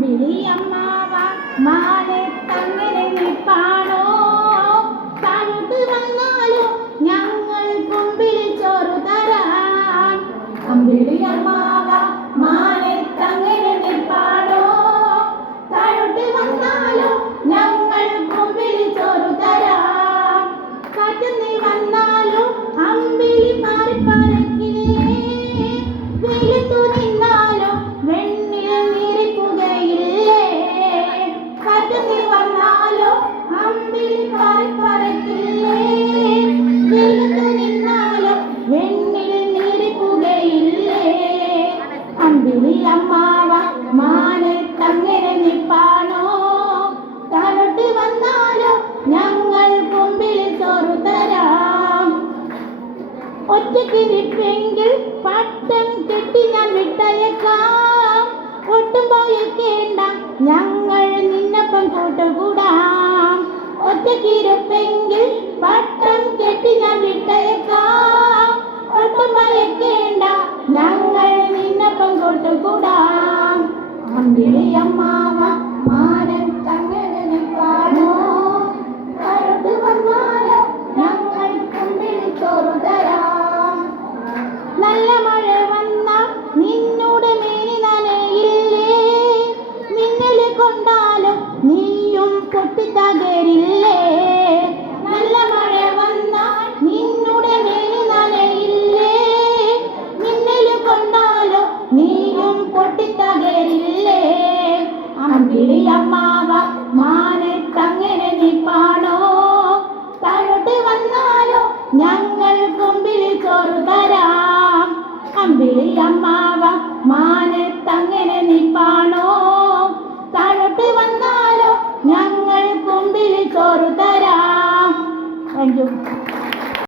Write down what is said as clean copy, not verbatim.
അമ്പിളി അമ്മാവ മാനത്തങ്ങനെ നിൽപ്പാണോ? താഴോട്ട് വന്നാലോ ഞങ്ങൾ കുമ്പിൾ ചോറ് തരാം. അമ്പിളി അമ്മാവ മാനത്തങ്ങനെ നിൽപ്പാണോ? താഴോട്ട് വന്നാലോ ഞങ്ങൾ കുമ്പിൾ ചോറ് തരാം. കാറ്റുന്നി വന്നാലോ അമ്പിളി പാറി പറക്കില്ലേ? വെയിലത്തു നിന്നാലോ വെണ്ണിൽ നീറിപ്പുകയില്ലേ? കാറ്റുന്നി വന്നാലോ അമ്പിളി പാറി പറക്കില്ലേ? വെയിലത്തു നിന്നാലോ വെണ്ണിൽ നീറിപ്പുകയില്ലേ? അമ്പിളി അമ്മാവ മാനത്തങ്ങനെ നിൽപ്പാണോ? താഴോട്ട് വന്നാലോ ഞങ്ങൾ കുമ്പിൾ ചോറ് തരാം. ഒറ്റക്കിരിപ്പെങ്കിൽ പട്ടം കെട്ടി ഞാൻ വിട്ടയക്കാം. ഒട്ടും ഭയക്കേണ്ട ഞങ്ങൾ നിന്നപ്പം കൂട്ടുകൂടാം. ഒറ്റക്കിരിപ്പെങ്കിൽ പട്ടം കെട്ടി ഞാൻ വിട്ടയക്കാം. ഒട്ടും ഭയക്കേണ്ട ഞങ്ങൾ നിന്നപ്പം കൂട്ടുകൂടാം. അമ്പിളി അമ്മാവ മാനത്തങ്ങനെ നിൽപ്പാണോ? താഴോട്ട് വന്നാലോ ഞങ്ങൾ കുമ്പിൾ ചോറ് തരാം. നല്ല മഴ വന്നാൽ നിന്നോട് മേനി നനയില്ലേ? മിന്നല് കൊണ്ടാലോ നീയും പൊട്ടിത്തകരില്ലേ? നല്ല മഴ വന്നാൽ നിന്നോട് മേനി നനയില്ലേ? മിന്നല് കൊണ്ടാലോ നീയും പൊട്ടിത്തകരില്ലേ? അമ്പിളി അമ്മാവ മാനത്തങ്ങനെ നിൽപ്പാണോ? താഴോട്ട് വന്നാലോ ഞങ്ങൾ കുമ്പിൾ ചോറ് തരാം. അമ്പിളി അമ്മാവ മാനത്തങ്ങനെ നിൽപ്പാണോ? താഴോട്ട് വന്നാലോ ഞങ്ങൾ കുമ്പിൾ ചോറ് തരാം. Thank you.